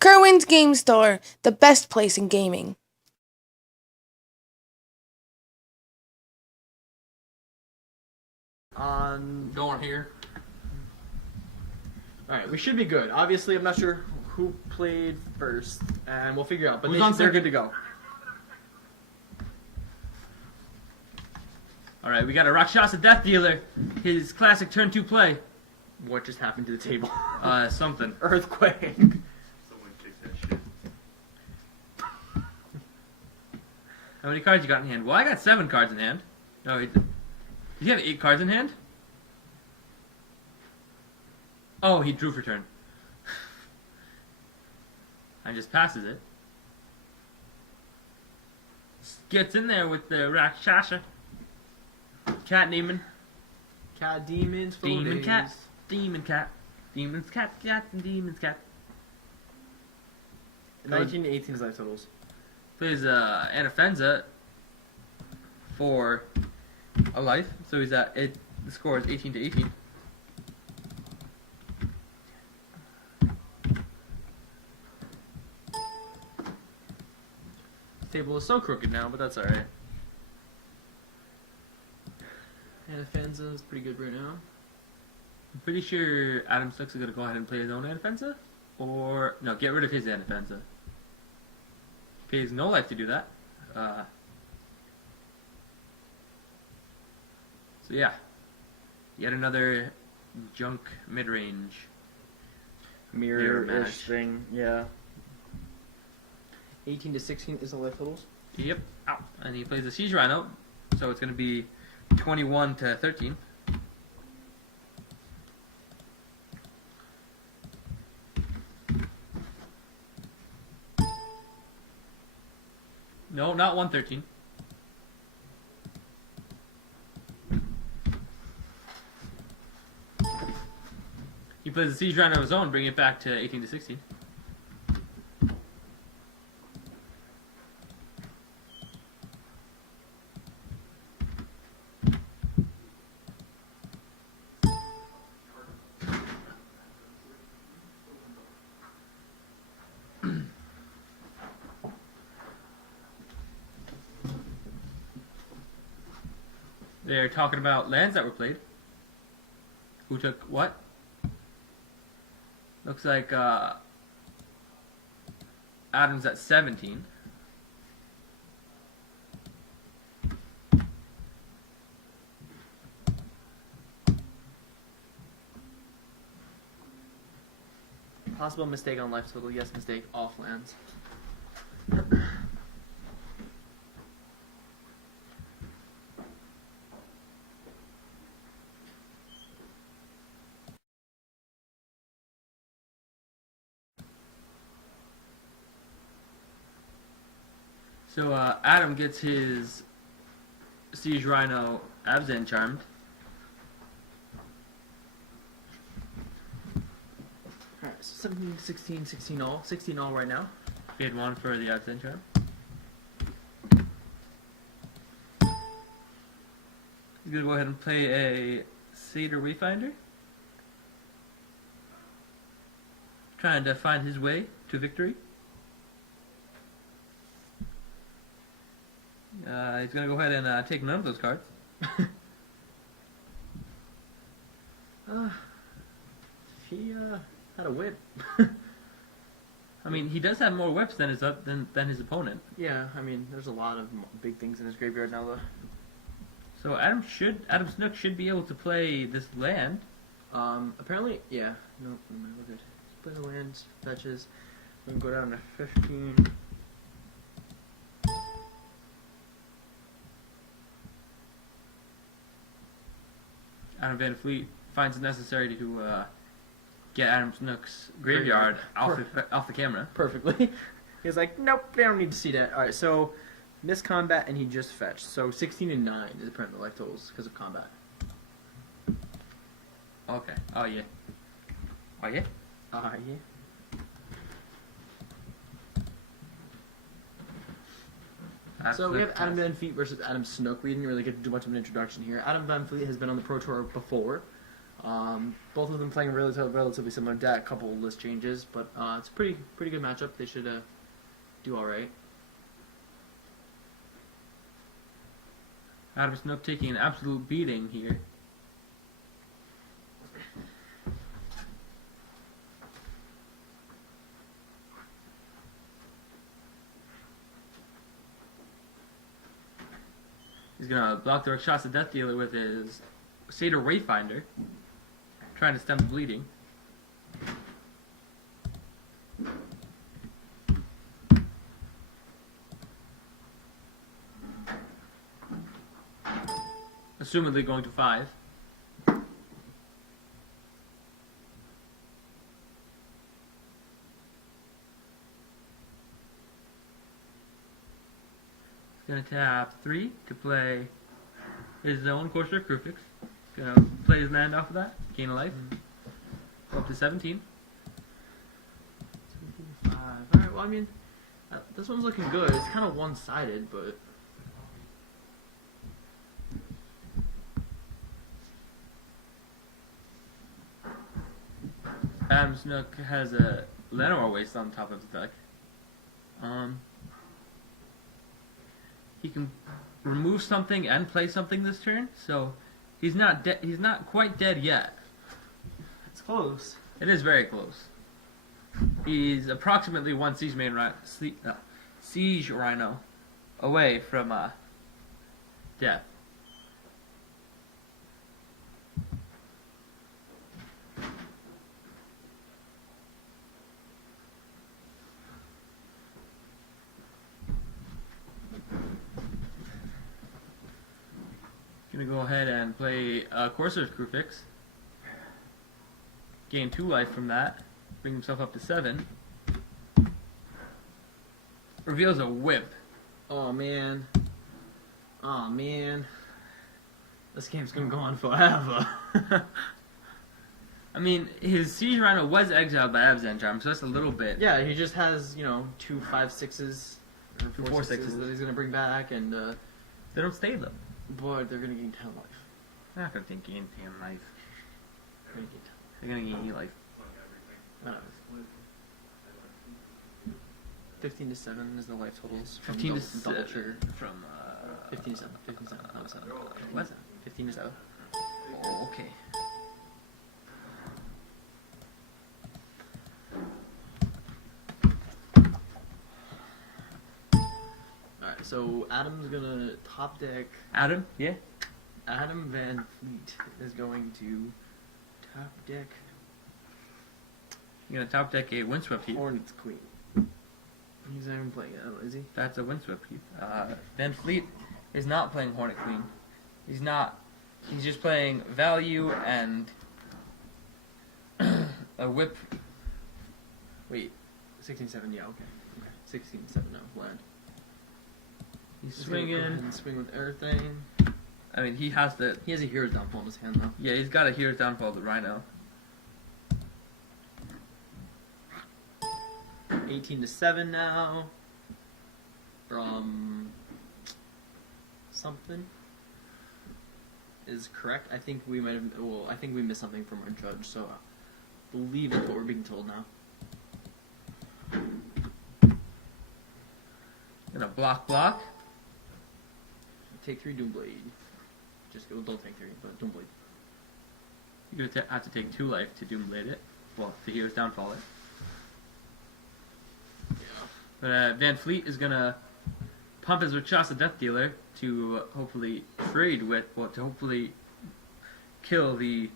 Kirwan's Game Store, the best place in gaming. Going here. Alright, we should be good. Obviously, I'm not sure who played first, and we'll figure out. But Who's on they're second? good to go. Alright, we got a Rakshasa Death Dealer. His classic turn 2 play. What just happened to the table? Something. Earthquake. Someone kicked that shit. How many cards you got in hand? Well, I got 7 cards in hand. Oh, did he have 8 cards in hand? Oh, he drew for turn. And just passes it. Gets in there with the Rakshasa. Cat demon. Cat demons for Demon days. cat. Demon cat. Demons cat. Cats and demons cat. 19 to 18 is life totals. Plays Anafenza for a life. So he's at it. The score is 18 to 18. This table is so crooked now, but that's alright. Anafenza is pretty good right now. I'm pretty sure Adam Snook's going to go ahead and play his own Anafenza. Or, no, get rid of his Anafenza. Pays no life to do that. So yeah. Yet another junk mid-range. Mirror Mirror-ish match. thing, yeah. 18 to 16 is the life totals. Yep. Ow. And he plays the Siege Rhino. So it's going to be 21 to 13. No, not 113. He plays the Siege Rhino of his own, bringing it back to 18 to 16. They're talking about lands that were played. Who took what? Looks like Adam's at 17. Possible mistake on life total, yes, mistake off lands. So Adam gets his Siege Rhino Abzan charmed. Alright, so 17, 16, 16 all. 16 all right now. He had one for the Abzan charm. He's gonna go ahead and play a Satyr Wayfinder. Trying to find his way to victory. He's going to go ahead and take none of those cards. He had a whip. I mean, he does have more whips than than his opponent. Yeah, I mean, there's a lot of big things in his graveyard now, though. So Adam Snook should be able to play this land. Apparently, yeah. No, we're good. Play the lands, fetches. We can go down to 15. Adam Van Fleet finds it necessary to get Adam Snook's graveyard off the camera. Perfectly. He's like, nope, they don't need to see that. Alright, so missed combat and he just fetched. So 16 and 9 is apparently the life totals because of combat. Okay. Oh yeah. Oh yeah. Yeah. So we have Adam Van Fleet versus Adam Snook. We didn't really get to do much of an introduction here. Adam Van Fleet has been on the Pro Tour before. Both of them playing relatively similar deck, a couple of list changes, but it's a pretty good matchup. They should do all right. Adam Snook taking an absolute beating here. He's gonna block the Rakshasa Death Dealer with his Satyr Wayfinder, trying to stem the bleeding. Assumedly going to 5. Gonna tap 3 to play his own Courser of Krufix. Gonna play his land off of that, gain a life. Go up to 17. 5. Alright, well, I mean, this one's looking good. It's kind of one-sided, but... Adam Snook has a Llanowar Waste on top of his deck. He can remove something and play something this turn, so he's not he's not quite dead yet. It's close. It is very close. He's approximately one Siege Rhino away from death. Gonna go ahead and play Courser's Krufix. Gain 2 life from that. Bring himself up to 7. Reveals a whip. Oh, man. Oh, man. This game's gonna go on forever. I mean, his Siege Rhino was exiled by Abzan Charm, so that's a little bit. Yeah, he just has, 2 5/6s or 4 6s that he's gonna bring back, and They don't stay though. boy, they're gonna gain 10 life. They're not gonna gain 10 life. They're gonna gain 10. They're gonna gain 8 life. No. 15 to 7 is the life totals. From 15 to double 7 trigger. from 15 to 7. 15 to 7. No, 7. What? 15 to 7. Oh, okay. Alright, so Adam's gonna top deck. Adam? Yeah. Adam Van Fleet is going to top deck You're gonna top deck a Windswept Heath. Hornet's Queen. He's not even playing it, is he? That's a Windswept Heath. Van Fleet is not playing Hornet Queen. He's not. He's just playing value and a whip. Wait, 16-7, yeah, okay. 16-7, no, land. He's Just gonna go ahead swinging. and swing with everything. I mean, he has to. He has a Hero's Downfall in his hand, though. Yeah, he's got a Hero's Downfall of the Rhino. 18 to 7 now. From something is correct. I think we might have. Well, I think we missed something from our judge, so I believe that's what we're being told now. Gonna block. Take 3 Doomblade. Just don't take 3, but Doomblade. You're gonna have to take 2 life to Doomblade it. Well, to Hero's Downfall it. But Van Fleet is gonna pump his Rakshasa Death Dealer to hopefully trade with, well, to hopefully kill the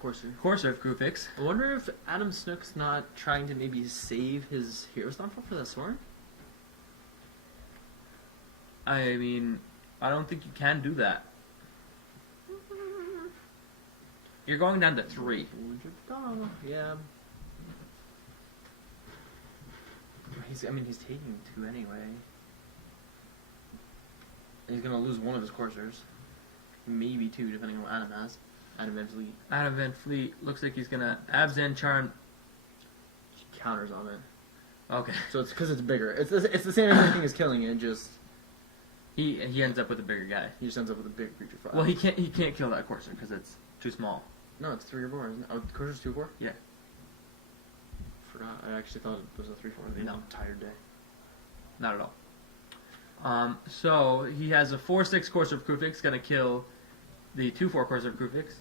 Courser of Krufix. I wonder if Adam Snook's not trying to maybe save his Hero's Downfall for that Sorin? I mean, I don't think you can do that. You're going down to 3. Yeah. He's taking 2 anyway. And he's gonna lose one of his coursers. Maybe 2, depending on what Adam has. Adam Van Fleet. Adam Van Fleet looks like he's gonna Abzan Charm. Counters on it. Okay. So it's because it's bigger. It's the same exact thing as killing it, just... He ends up with a bigger guy. He just ends up with a big creature file. Well, he can't kill that Courser because it's too small. No, it's 3 or more, isn't it? Oh, Courser's 2-4? Yeah. Forgot. I actually thought it was a 3-4. No. Tired day. Not at all. So he has a 4/6 Courser of Krufix, gonna kill the 2/4 Courser of Krufix.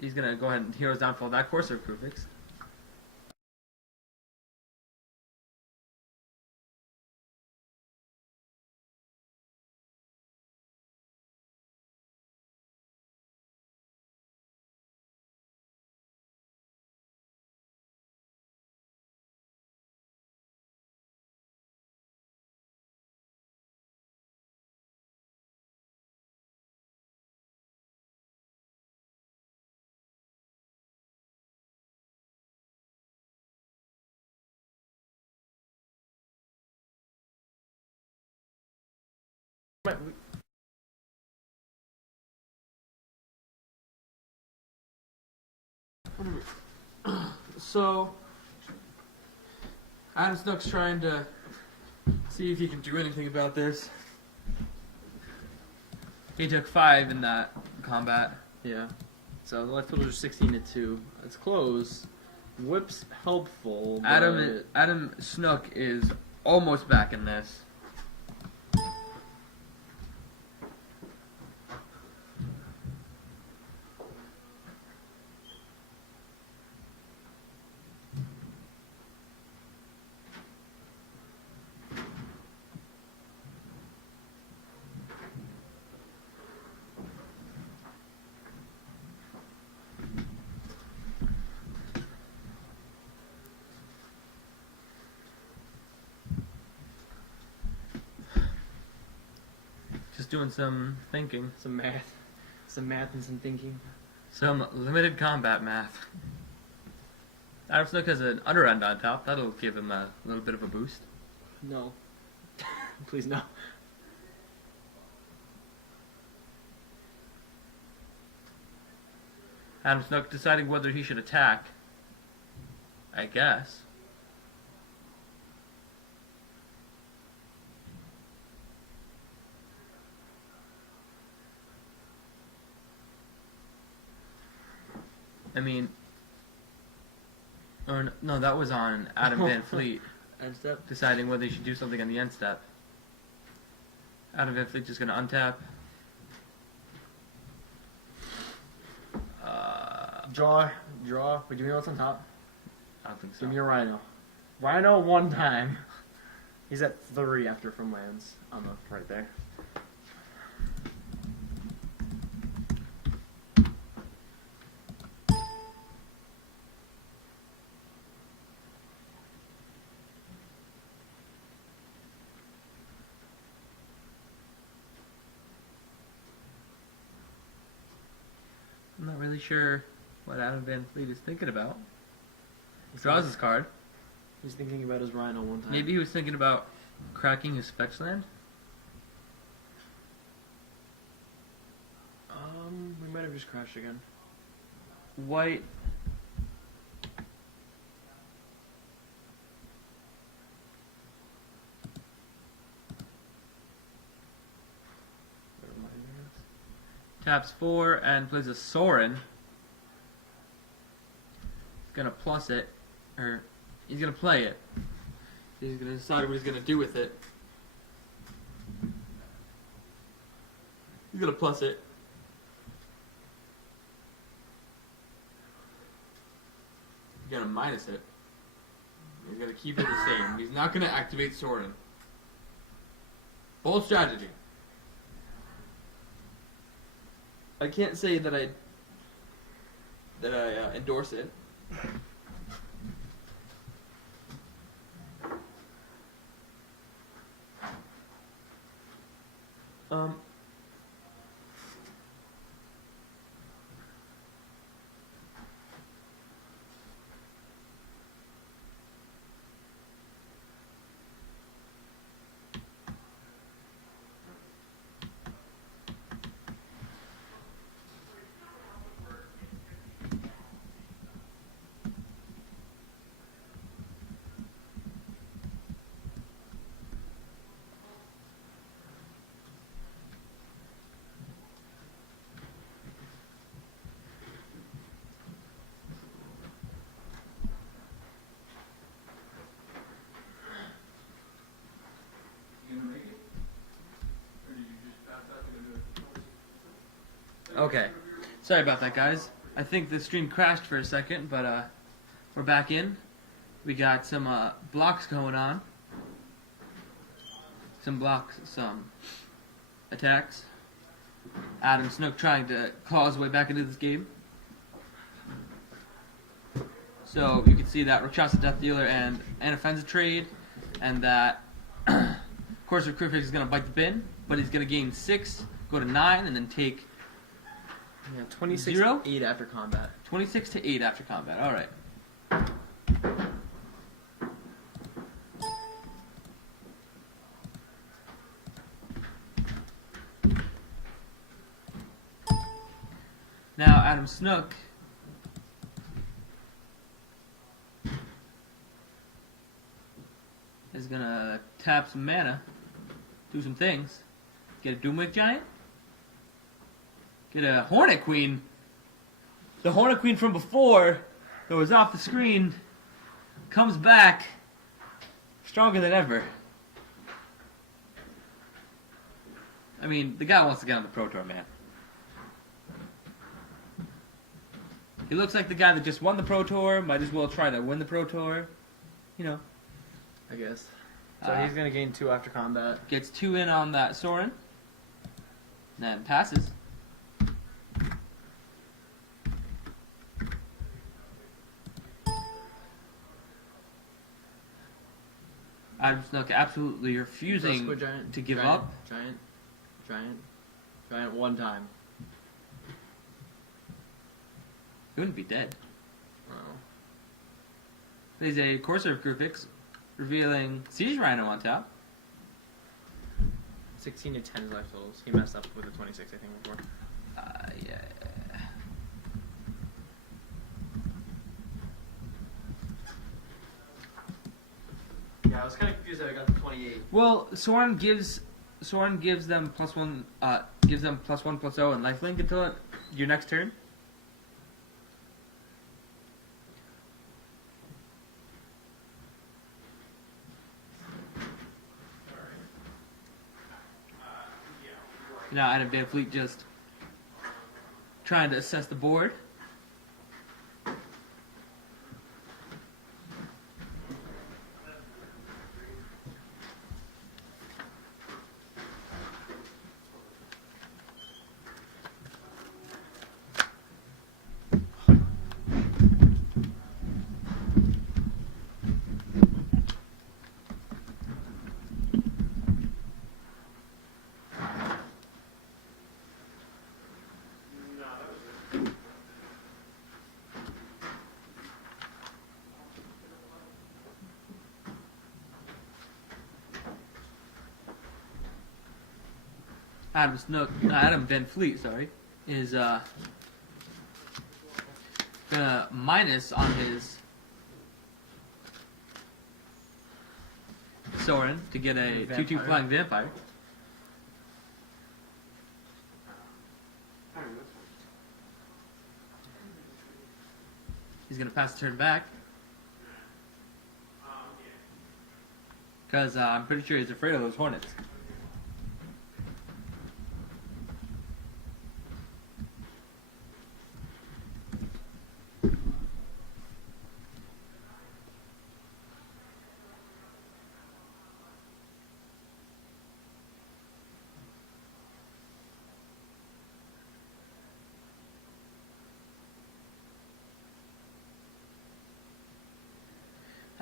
He's gonna go ahead and Hero's Downfall that Courser of Krufix. So Adam Snook's trying to see if he can do anything about this. He took 5 in that combat. Yeah. So the left fielder is 16-2. It's close. Whip's helpful. But Adam Snook is almost back in this. Just doing some thinking. Some math and some thinking. Some limited combat math. Adam Snook has an underend on top. That'll give him a little bit of a boost. No. Please no. Adam Snook deciding whether he should attack. I guess. I mean, or no, that was on Adam Van Fleet End step. deciding whether he should do something on the end step. Adam Van Fleet just gonna untap. Draw. Wait, do you know what's on top? I don't think so. Give me a Rhino. Rhino one time. He's at 3 after from lands on the right there. I'm not really sure what Adam Van Fleet is thinking about. He draws his card. He's thinking about his Rhino one time. Maybe he was thinking about cracking his fetch land. We might have just crashed again. White. Taps 4 and plays a Sorin. He's gonna plus it, or he's gonna play it. He's gonna decide what he's gonna do with it. He's gonna plus it. He's gonna minus it. He's gonna keep it the same. He's not gonna activate Sorin. Bold strategy. I can't say that I endorse it. Okay. Sorry about that, guys. I think the stream crashed for a second, but we're back in. We got some blocks going on. Some blocks, some attacks. Adam Snook trying to claw his way back into this game. So you can see that Rakshasa Death Dealer and an offensive trade, and that Courser Crewfix is going to bite the bin, but he's going to gain 6, go to 9, and then take 26 0? 8 after combat. 26 to 8 after combat. All right. Now Adam Snook is gonna tap some mana, do some things, get a Doomwake Giant, get a Hornet Queen. The Hornet Queen from before that was off the screen comes back stronger than ever. I mean, the guy wants to get on the Pro Tour, man. He looks like the guy that just won the Pro Tour, might as well try to win the Pro Tour. You know. I guess. So he's gonna gain 2 after combat. Gets 2 in on that Sorin. And then passes. Adam Snook absolutely refusing Giant, to give giant, up. Giant 1 time. He wouldn't be dead. Wow. Plays a Courser of Crewfix, revealing Siege Rhino on top. 16 to 10 is life totals. He messed up with the 26, I think, before. Yeah. Yeah, I was kind of confused how I got the 28. Well, Sorin gives them +1, gives them +1/+0 and lifelink until your next turn. Now Adam Van Fleet just trying to assess the board. Adam Van Fleet, sorry, is gonna minus on his Sorin to get a 2/2 flying vampire. He's gonna pass the turn back because I'm pretty sure he's afraid of those hornets.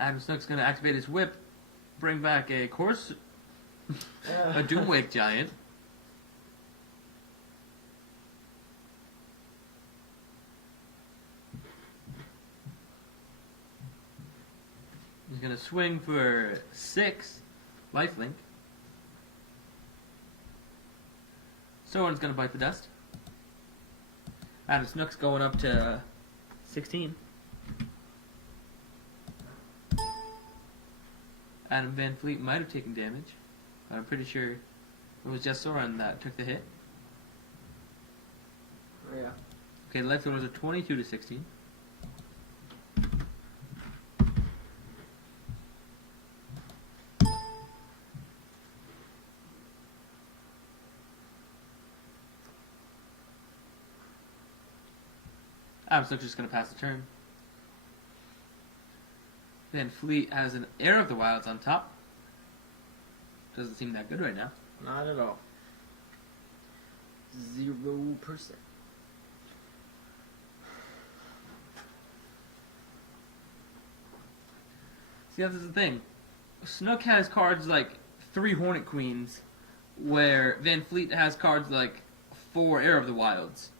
Adam Snook's going to activate his whip, bring back a a Doomwake Giant. He's going to swing for 6 lifelink. Someone's going to bite the dust. Adam Snook's going up to 16. Adam Van Fleet might have taken damage, but I'm pretty sure it was just Sorin that took the hit. Oh, yeah. Okay, the life totals are 22 to 16. I'm still just going to pass the turn. Van Fleet has an Heir of the Wilds on top. Doesn't seem that good right now. Not at all. 0%. See, that's the thing. Snook has cards like 3 Hornet Queens, where Van Fleet has cards like 4 Heir of the Wilds.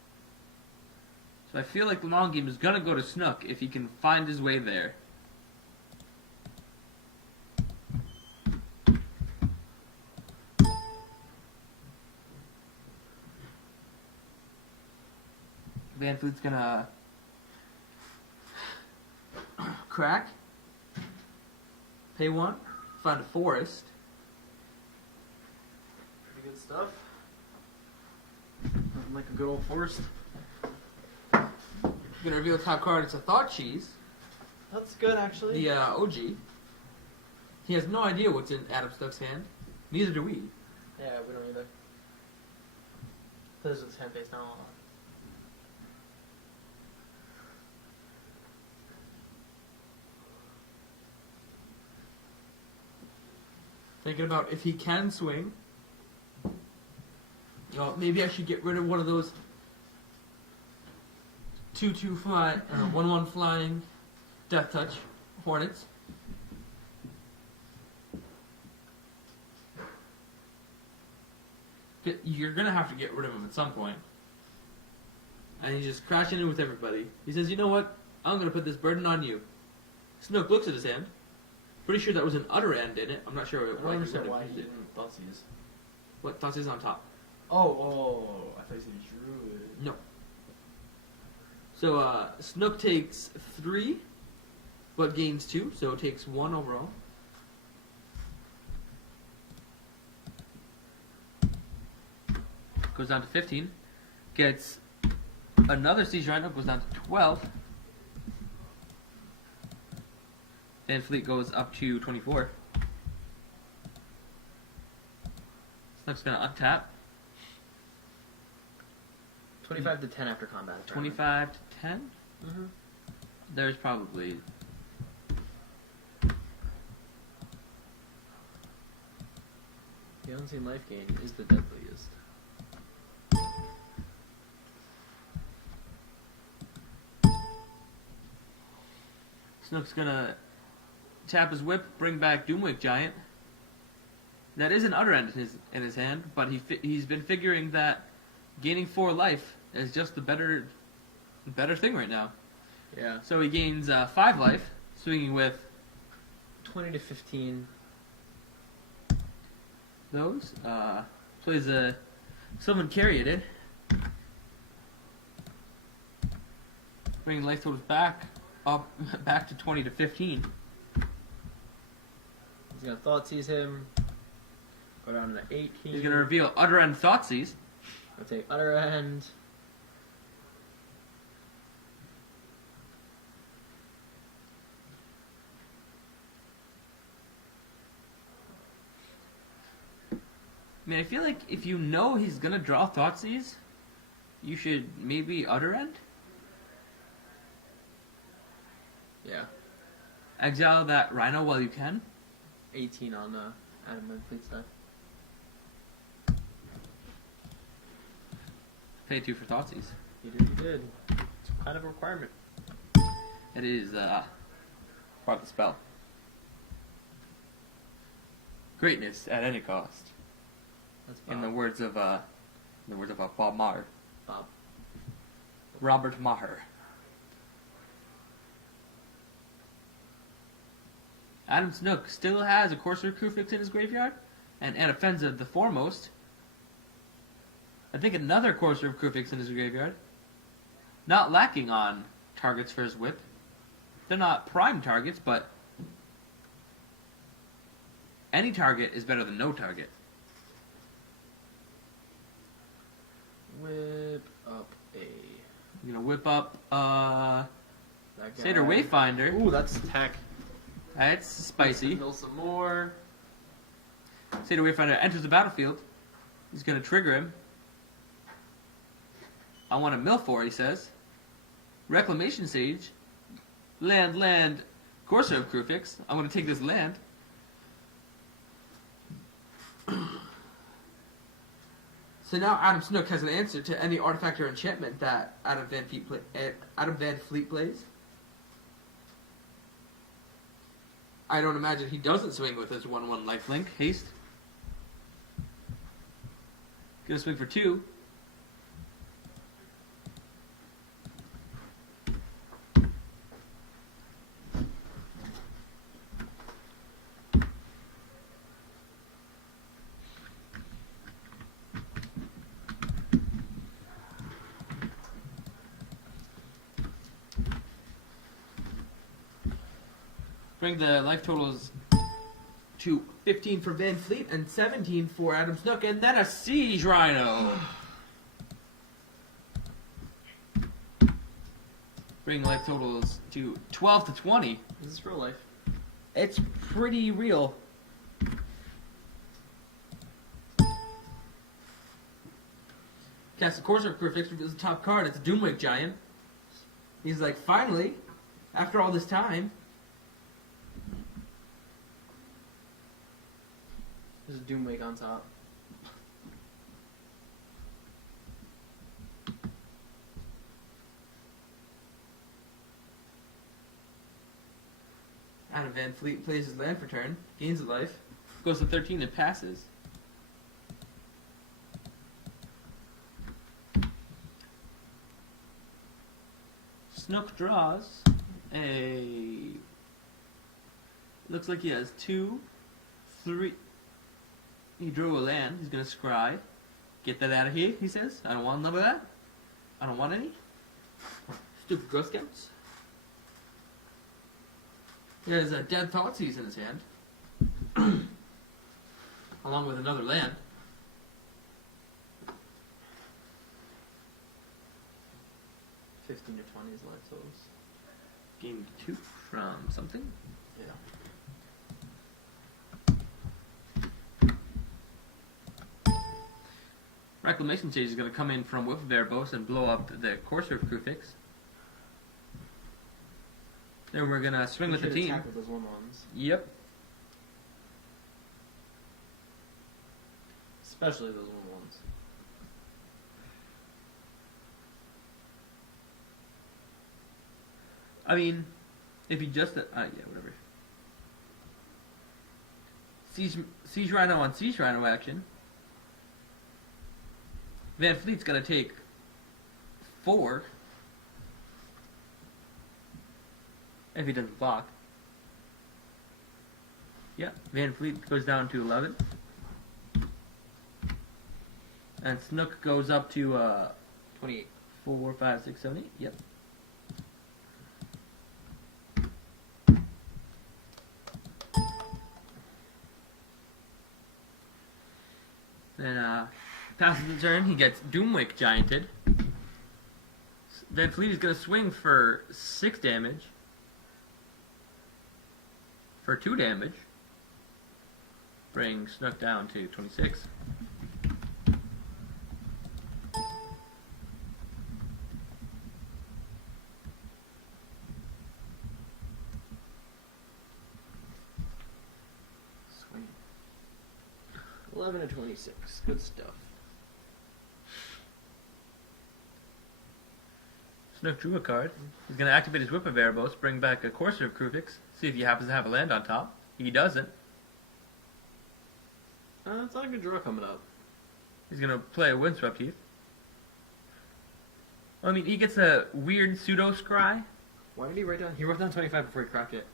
So I feel like the long game is going to go to Snook if he can find his way there. Van Fleet's gonna crack, pay 1, find a forest. Pretty good stuff. Nothing like a good old forest. Gonna reveal the top card. It's a Thought Cheese, That's good, actually. the OG. He has no idea what's in Adam Snook's hand. Neither do we. Yeah, we don't either. This is hand face now. Thinking about if he can swing. You know, maybe I should get rid of one of those 2/2 fly, 1/1 flying Death Touch Hornets. You're gonna have to get rid of him at some point. And he's just crashing in with everybody. He says, "You know what? I'm gonna put this burden on you." Snook looks at his hand. Pretty sure that was an utter end in it. I'm not sure I don't why he understand would why have he used it. didn't Thoughtseize. What Thought's is on top? Oh, I thought you said he drew it. No. So Snook takes 3, but gains 2, so it takes 1 overall. Goes down to 15. Gets another Siege Rhino, goes down to 12. Van Fleet goes up to 24. Snook's gonna untap. 25 to 10 after combat. 25 to 10. Mm-hmm. There's probably The unseen life gain is the deadliest. Snook's gonna tap his whip, bring back Doomwake Giant. That is an utter end in his hand, but he's been figuring that gaining 4 life is just the better thing right now. Yeah. So he gains 5 life, swinging with 20 to 15. those. Plays a Sylvan Caryatid, bringing life totals back to 20 to 15. He's gonna Thoughtseize him. Go down to 18. He's gonna reveal Utter End Thoughtseize. I'll take Utter End. I mean, I feel like if you know he's gonna draw Thoughtseize, you should maybe Utter End. Yeah. Exile that Rhino while you can. 18 on Adam Van Fleet's side. Pay 2 for Thoughtseize. You did. It's kind of a requirement. It is part of the spell. Greatness at any cost. That's Bob. In the words of Bob Maher. Bob. Robert Maher. Adam Snook still has a Corsair Crucifix in his graveyard, and Anafenza the Foremost. I think another Corsair Crucifix in his graveyard. Not lacking on targets for his whip. They're not prime targets, but any target is better than no target. Whip up a. I'm gonna whip up That guy. Seder Wayfinder. Ooh, that's tech. That's spicy. Mill some more. Seder Wayfinder enters the battlefield. He's gonna trigger him. I want to mill 4, he says. Reclamation Sage. Land. Corsair of Krufix. I'm going to take this land. So now Adam Snook has an answer to any artifact or enchantment that Adam Van Fleet plays. I don't imagine he doesn't swing with his 1/1 lifelink. Haste. Gonna swing for 2. Bring the life totals to 15 for Van Fleet and 17 for Adam Snook, and then a Siege Rhino. Bring life totals to 12 to 20. Is this real life? It's pretty real. Cast the Corsair Crufix reveals the top card. It's a Doomwake Giant. He's like, finally, after all this time. There's a Doomwake on top. Adam Van Fleet plays his land for turn, gains a life, goes to 13 and passes. Snook draws a... Looks like he has 2, 3... He drew a land. He's going to scry. Get that out of here, he says. I don't want none of that. I don't want any. Stupid Growth Scouts. He has a Dead Thoughtseize in his hand. Along with another land. $15 to 20 is life totals. Gain 2 from something. Yeah. Reclamation Sage is going to come in from with Verbose and blow up the Corsair Crufix. Then we're going to swing with the team. Attack with those 1/1s. Yep. Especially those 1/1s. I mean, if he just... yeah, whatever. Siege Rhino on Siege Rhino action. Van Fleet's going to take 4. If he doesn't block. Yeah, Van Fleet goes down to 11. And Snook goes up to 28. 4, 5, 6, 7, 8. Yep. Then passes the turn, he gets Doomwake Gianted. Van Fleet is going to swing for 6 damage. For 2 damage. Bring Snook down to 26. Swing. 11 to 26. Good stuff. Snook drew a card. He's going to activate his Whip of Erebos, bring back a Corsair of Krufix, see if he happens to have a land on top. He doesn't. It's not a good draw coming up. He's going to play a Windswept Heath. I mean, he gets a weird pseudo scry. Why did he write down? He wrote down 25 before he cracked it.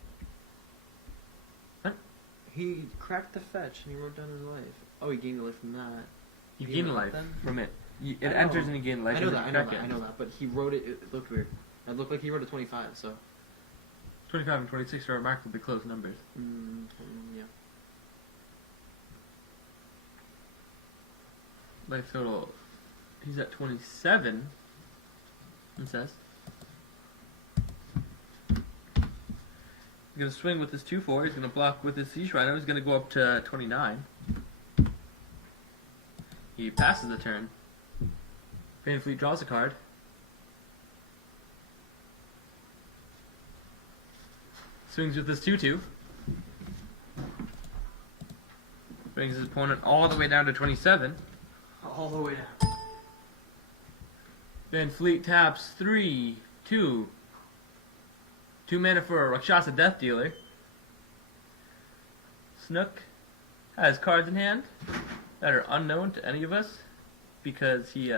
What? He cracked the fetch and he wrote down his life. Oh, he gained a life from that. You He gain wrote life them? from it. It I know. enters and you gain life. I know and that, then I you know crack that, it. I know that. But he wrote it, it looked weird. It looked like he wrote a 25, so. 25 and 26 are remarkably close numbers. Yeah. Life total, he's at 27, it says. He's going to swing with his 2/4, he's going to block with his Siege Rhino, he's going to go up to 29. He passes the turn. Van Fleet draws a card. Swings with his 2/2. Brings his opponent all the way down to 27. All the way down. Van Fleet taps 3, 2. 2 mana for a Rakshasa Death Dealer. Snook has cards in hand that are unknown to any of us because he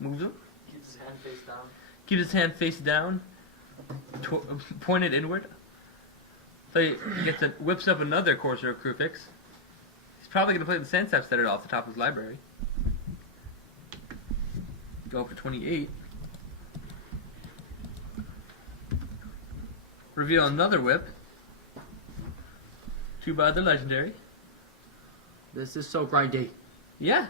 moves them. Keeps his hand face down. Keeps his hand face down, pointed inward. So he whips up another Courser of Krufix. He's probably going to play the Sandstep Setter off the top of his library. Go for 28. Reveal another whip. 2 by the legendary. This is so grindy. Yeah.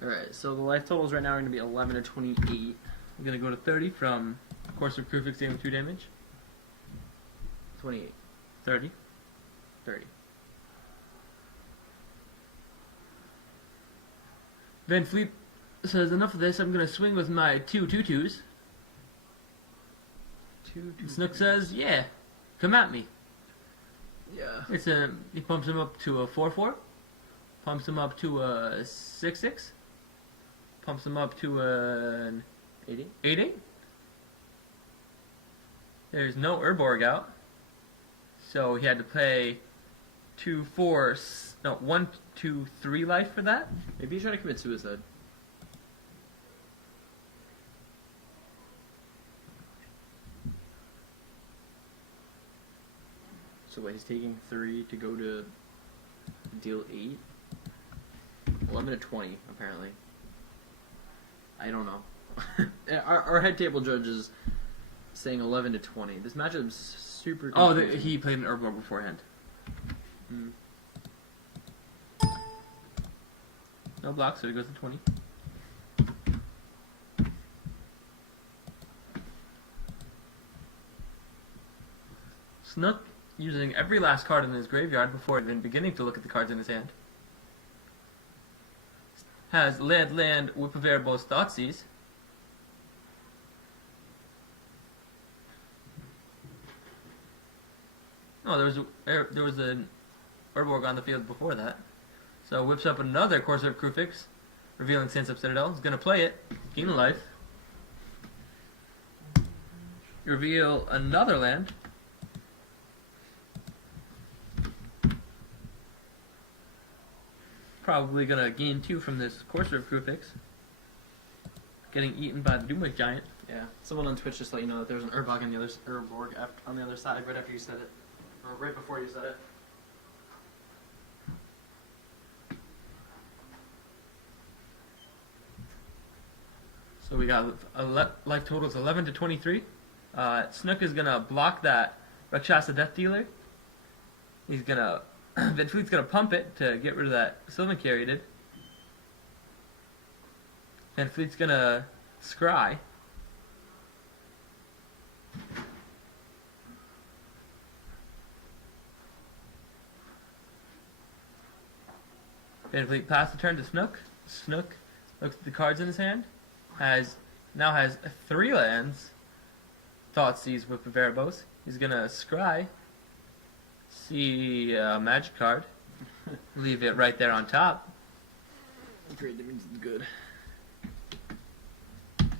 Alright, so the life totals right now are going to be 11 to 28. I'm going to go to 30 from Courser of Krufix dealing 2 damage. 28. 30. 30. Van Fleet says, enough of this, I'm going to swing with my 2 2/2s. Snook says, yeah, come at me. Yeah. He pumps him up to a 4/4. Pumps him up to a 6/6. Pumps him up to an 8/8. There's no Urborg out. So he had to play 1, 2, 3 life for that. Maybe he's trying to commit suicide. So wait, he's taking 3 to go to deal 8? 11 to 20, apparently. I don't know. our head table judge is saying 11 to 20. This matchup's super confusing. He played an Urborg beforehand. Hmm. No block, so he goes to 20. Snook, using every last card in his graveyard before even beginning to look at the cards in his hand, has land, Whip of Erebos, Thoughtseize. Oh, there was an Urborg on the field before that. So whips up another Courser of Krufix, revealing Sandstep Citadel. He's going to play it, gain a life. Reveal another land. Probably going to gain 2 from this Courser of Krufix. Getting eaten by the Doomwake Giant. Yeah. Someone on Twitch just let you know that there was an Urborg on the other side right after you said it. Or right before you said it. So we got life totals 11 to 23. Snook is gonna block that Rakshasa Death Dealer. He's gonna Van Fleet's gonna pump it to get rid of that Sylvan Carry did. Van Fleet's gonna scry. Van Fleet passed the turn to Snook. Snook looks at the cards in his hand. Now has 3 lands. Thoughtseize, Whip of Erebos. He's gonna scry. See a magic card. Leave it right there on top. Great, that means it's good.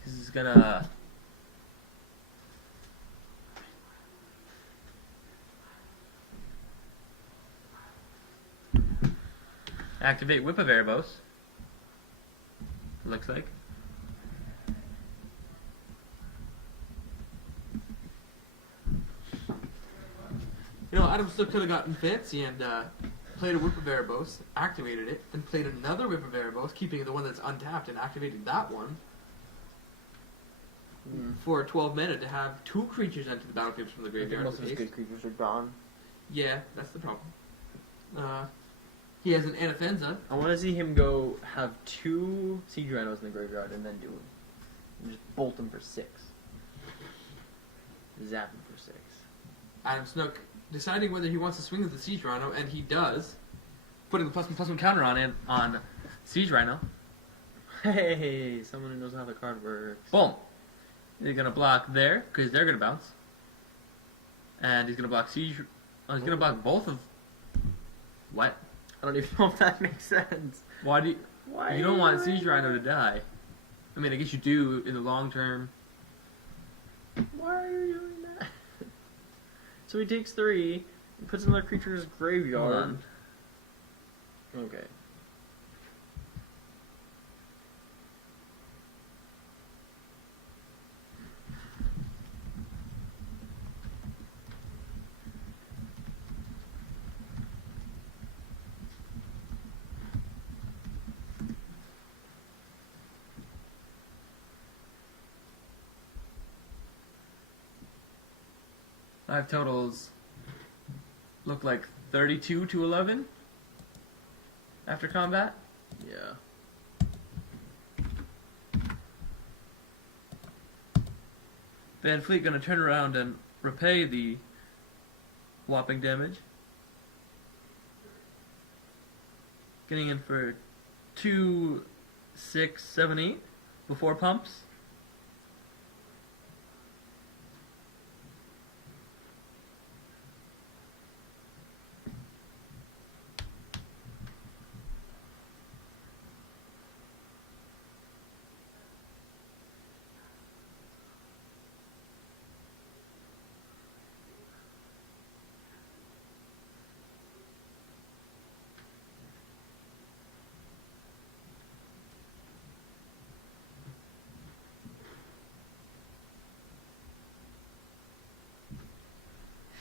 He's gonna activate Whip of Erebos. Looks like. You know, Adam still could have gotten fancy and played a Whip of Erebos, activated it, then played another Whip of Erebos, keeping the one that's untapped and activating that one for 12 mana to have 2 creatures enter the battlefield from the graveyard. Most of his good creatures are gone. Yeah, that's the problem. He has an Anafenza. I want to see him go have 2 Siege Rhinos in the graveyard and then do him. And just bolt him for 6. Zap him for 6. Adam Snook deciding whether he wants to swing with the Siege Rhino, and he does. Putting the +1/+1 counter on Siege Rhino. Hey, someone who knows how the card works. Boom. They're going to block there, because they're going to bounce. And he's gonna block siege. Oh, he's gonna block both of. What? I don't even know if that makes sense. Why do you? Why? You don't want Siege Rhino to die. I mean, I guess you do in the long term. Why are you doing that? So he takes 3, and puts another creature in his graveyard. Hold on. Okay. Live totals look like 32 to 11 after combat. Yeah. Van Fleet gonna turn around and repay the whopping damage. Getting in for 2, 6, 7, 8 before pumps.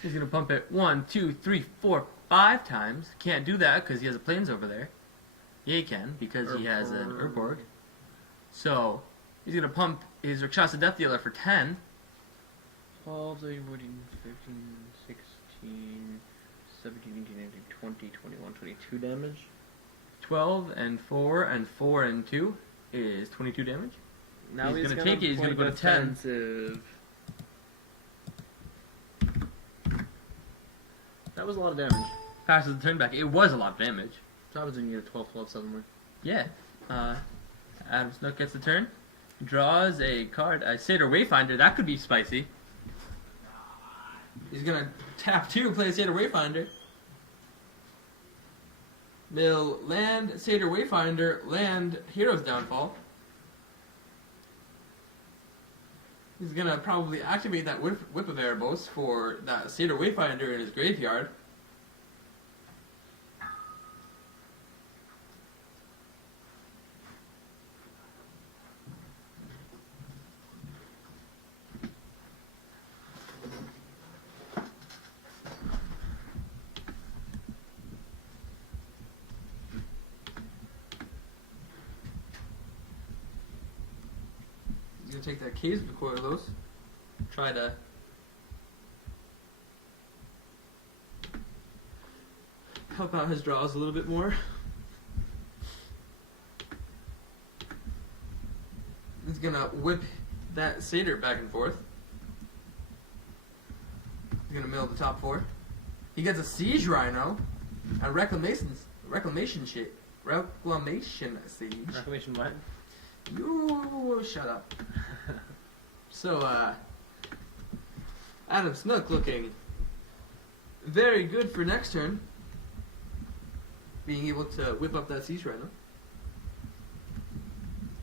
He's gonna pump it 1, 2, 3, 4, 5 times. Can't do that because he has a plains over there. Yeah, he can because he has an Urborg. So he's gonna pump his Rakshasa Death Dealer for 10. 12, 13, 14, 15, 16, 17, 18, 19, 20, 21, 22 damage. 12 and 4 and 4 and 2 is 22 damage. Now He's gonna take it, he's gonna go to 10. defensive. That was a lot of damage. Passes the turn back. It was a lot of damage. What happens when you get a 12-12 suddenly? Yeah. Adam Snook gets the turn. Draws a card. I Satyr Wayfinder. That could be spicy. He's gonna tap 2, play Satyr Wayfinder. Mill land Satyr Wayfinder, land Hero's Downfall. He's gonna probably activate that Whip of Erebos for that Satyr Wayfinder in his graveyard. He's gonna take that Caves of Coilos, try to help out his draws a little bit more. He's gonna whip that Satyr back and forth. He's gonna mill the top 4. He gets a Siege Rhino, a Reclamation Siege. Reclamation what? You shut up. So, Adam Snook looking very good for next turn. Being able to whip up that Siege Rhino.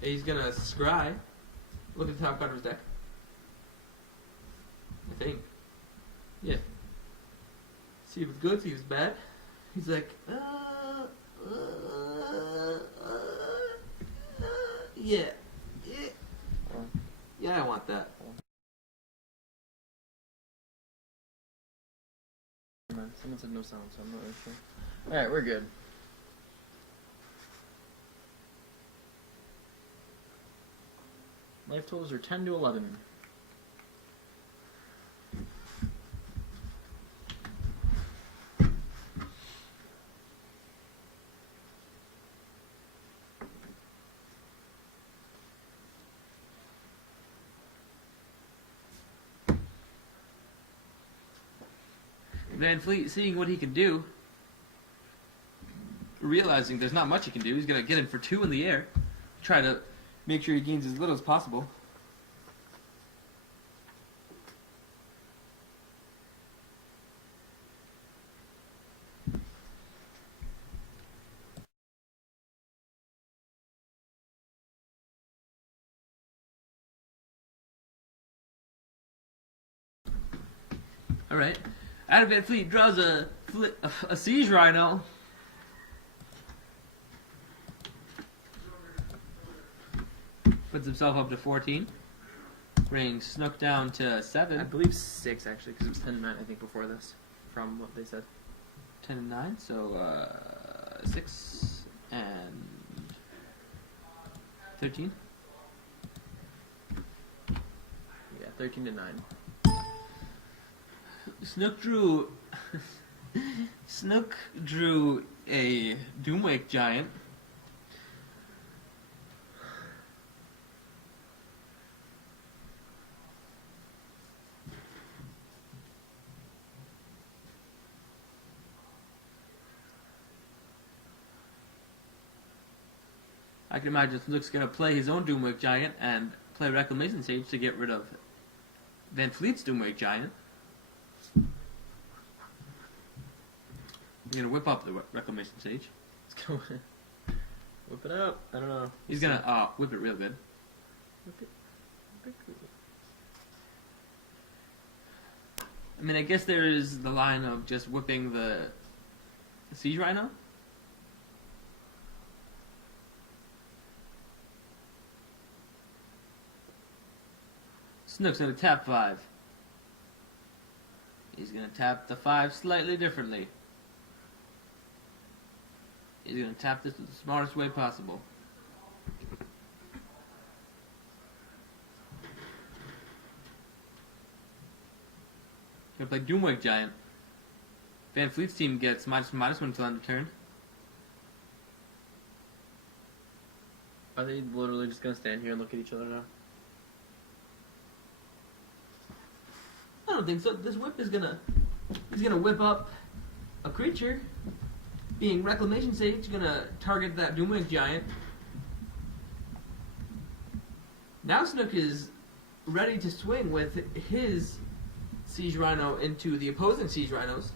And he's gonna scry. Look at the top card of his deck. I think. Yeah. See if it's good, see if it's bad. He's like, yeah. Yeah, I want that. Someone said no sound, so I'm not really sure. Alright, we're good. Life totals are 10 to 11. Van Fleet, seeing what he can do, realizing there's not much he can do, he's going to get him for 2 in the air, try to make sure he gains as little as possible. All right. Adam Van Fleet draws a siege rhino. Puts himself up to 14. Brings Snook down to 7. I believe 6 actually, because it was 10 and 9 I think before this, from what they said. 10 and 9, so 6 and 13. Yeah, 13 to 9. Snook drew Snook drew a Doomwake Giant. I can imagine Snook's gonna play his own Doomwake Giant and play Reclamation Sage to get rid of Van Fleet's Doomwake Giant. He's gonna whip up the Reclamation Sage. It's gonna whip it out. I don't know. He's gonna whip it real good. Whip it. I mean, I guess there is the line of just whipping the Siege Rhino. Snook's gonna tap 5. He's gonna tap the 5 slightly differently. He's gonna tap this the smartest way possible. Gonna play Doomwake Giant. Van Fleet's team gets -1/- until end of turn. Are they literally just gonna stand here and look at each other now? I don't think so. This whip is gonna... He's gonna whip up a creature. Being Reclamation Sage, gonna target that Doomwake Giant. Now Snook is ready to swing with his Siege Rhino into the opposing Siege Rhinos.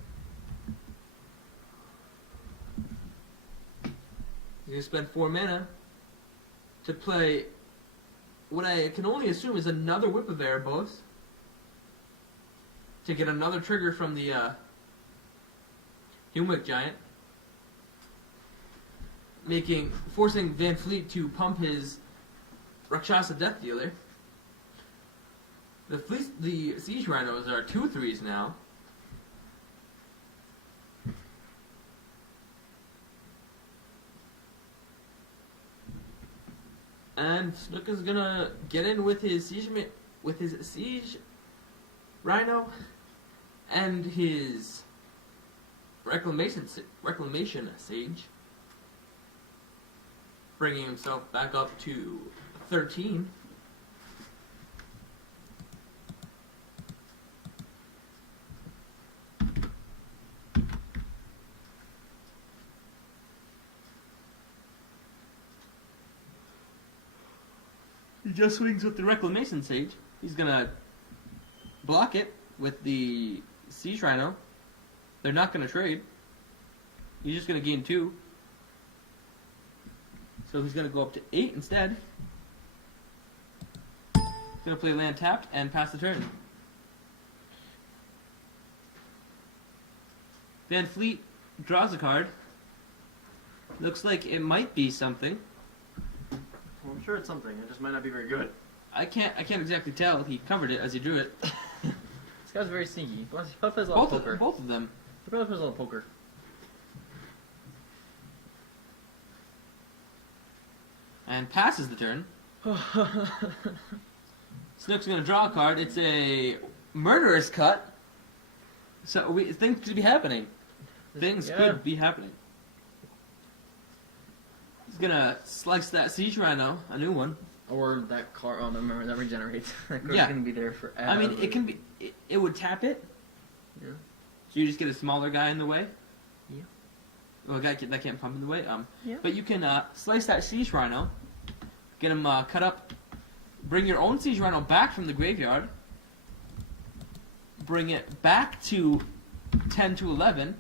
He's gonna spend 4 mana to play what I can only assume is another Whip of Erebos to get another trigger from the Doomwake Giant, forcing Van Fleet to pump his Rakshasa Death Dealer. The Siege Rhinos are 2/3s now. And Snook is gonna get in with his Siege Rhino and his Reclamation Sage, bringing himself back up to 13. He just swings with the Reclamation Sage. He's gonna block it with the Siege Rhino. They're not gonna trade. He's just gonna gain 2. So he's gonna go up to 8 instead. He's gonna play land tapped and pass the turn. Van Fleet draws a card. Looks like it might be something. Well, I'm sure it's something. It just might not be very good. I can't exactly tell. He covered it as he drew it. This guy's very sneaky. He probably plays a lot of poker. Both of them. He probably plays a lot of poker. And passes the turn. Snook's gonna draw a card. It's a Murderous Cut. So things could be happening. Things could be happening. He's gonna slice that Siege Rhino, a new one. Or that card. Oh, no, remember that regenerates. That card's Yeah. gonna be there forever. I mean, it can be. It would tap it. Yeah. So you just get a smaller guy in the way. Yeah. Well, a guy that can't pump in the way. Yeah. But you can slice that Siege Rhino, get him cut up, bring your own Siege Rhino back from the graveyard, bring it back to 10 to 11.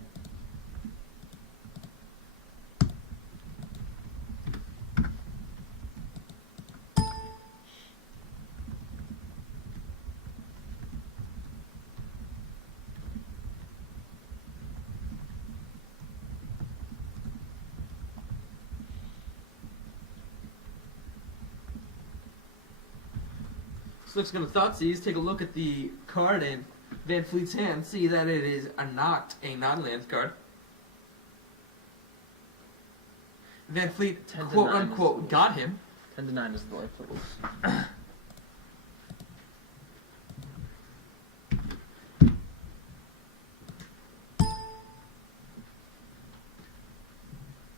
Snook's gonna Thoughtseize, take a look at the card in Van Fleet's hand, see that it is not a non-land card. Van Fleet, 10 to quote 9 unquote, is got him. 10 to 9 is the life levels.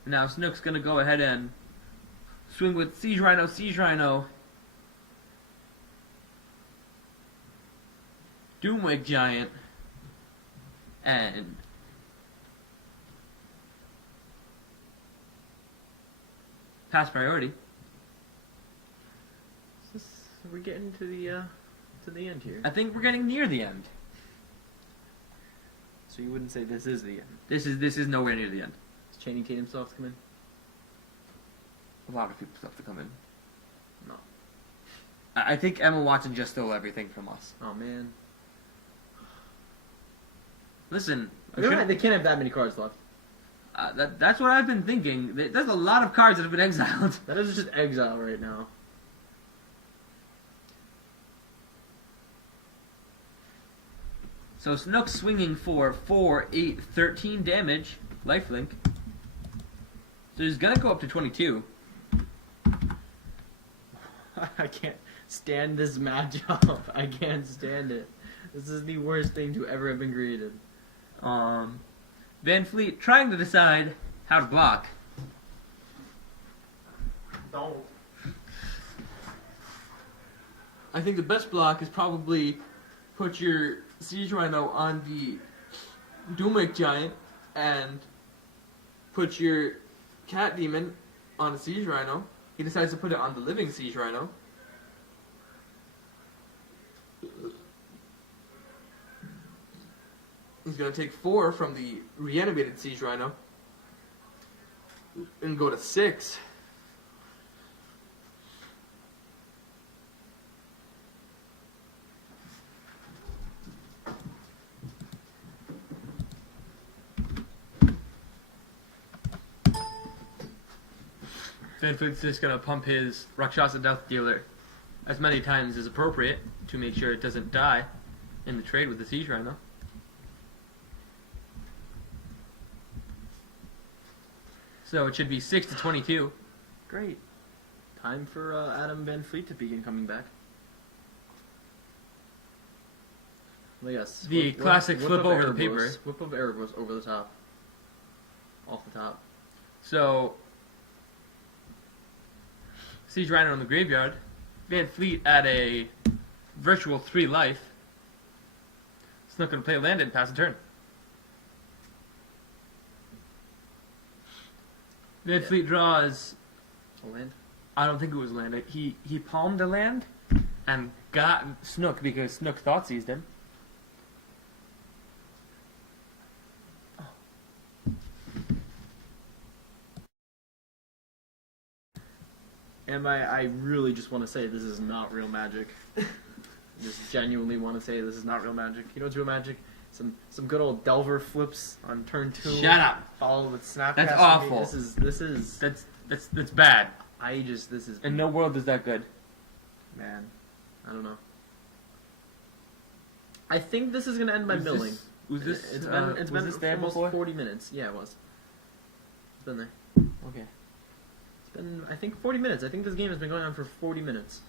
Now Snook's gonna go ahead and swing with Siege Rhino, Doomwig Giant, and pass priority. We're getting to the end here. I think we're getting near the end. So you wouldn't say this is the end. This is nowhere near the end. Is Channing Tatum still have to come in? A lot of people still have to come in. No. I think Emma Watson just stole everything from us. Oh man. Listen, They can't have that many cards left. that's what I've been thinking. There's a lot of cards that have been exiled. That is just exile right now. So Snook's swinging for 4, 8, 13 damage, lifelink. So he's gonna go up to 22. I can't stand this matchup. I can't stand it. This is the worst thing to ever have been created. Van Fleet trying to decide how to block. Don't. I think the best block is probably put your Siege Rhino on the Doomwig Giant and put your Cat Demon on the Siege Rhino. He decides to put it on the living Siege Rhino. He's going to take 4 from the reanimated Siege Rhino and go to 6. Van Fleet's just going to pump his Rakshasa Death Dealer as many times as appropriate to make sure it doesn't die in the trade with the Siege Rhino. So it should be 6 to 22. Great. Time for Adam Van Fleet to begin coming back. Yes. The classic flip of over the Erebos. paper. Whip of Erebos over the top. Off the top. So Siege Rhino in the graveyard. Van Fleet at a virtual 3 life. It's not going to play a land and pass a turn. Van Fleet draws. A land? I don't think it was land. He palmed a land and got Snook because Snook Thoughtseized him. And I really just want to say this is not real magic. Just genuinely want to say this is not real magic. You know what's real magic? Some good old Delver flips on turn 2. Shut up. Followed with Snapcast. That's awful. This is That's bad. this is In no world is that good. man. I don't know. I think this is gonna end by Was milling. Was this? It's was been this there almost before? 40 minutes. Yeah, it was. It's been there. Okay. It's been, I think, 40 minutes. I think this game has been going on for 40 minutes.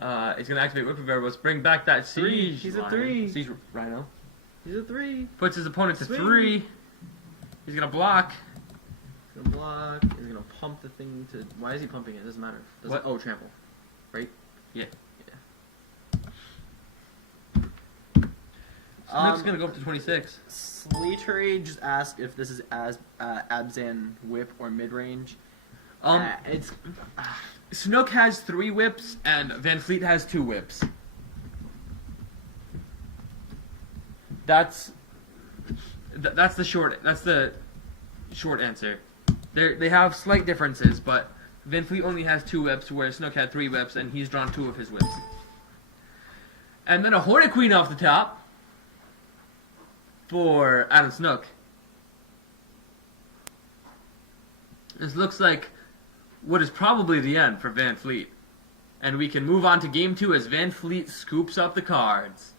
He's gonna activate Whip of Erebos, bring back that Three. Siege. He's a Lion. 3. Siege Rhino. He's a 3. Puts his opponent to Swing. 3. He's gonna block. He's gonna block. He's gonna pump the thing to. Why is he pumping it? It doesn't matter. Does What? It, oh, trample. Right? Yeah. Yeah. Snook's gonna go up to 26. Slatery just asked if this is as Abzan whip or mid range. It's Snook has 3 whips and Van Fleet has 2 whips. That's the short answer. They have slight differences, but Van Fleet only has 2 whips, where Snook had 3 whips, and he's drawn 2 of his whips. And then a Hornet Queen off the top for Adam Snook. This looks like what is probably the end for Van Fleet. And we can move on to game 2 as Van Fleet scoops up the cards.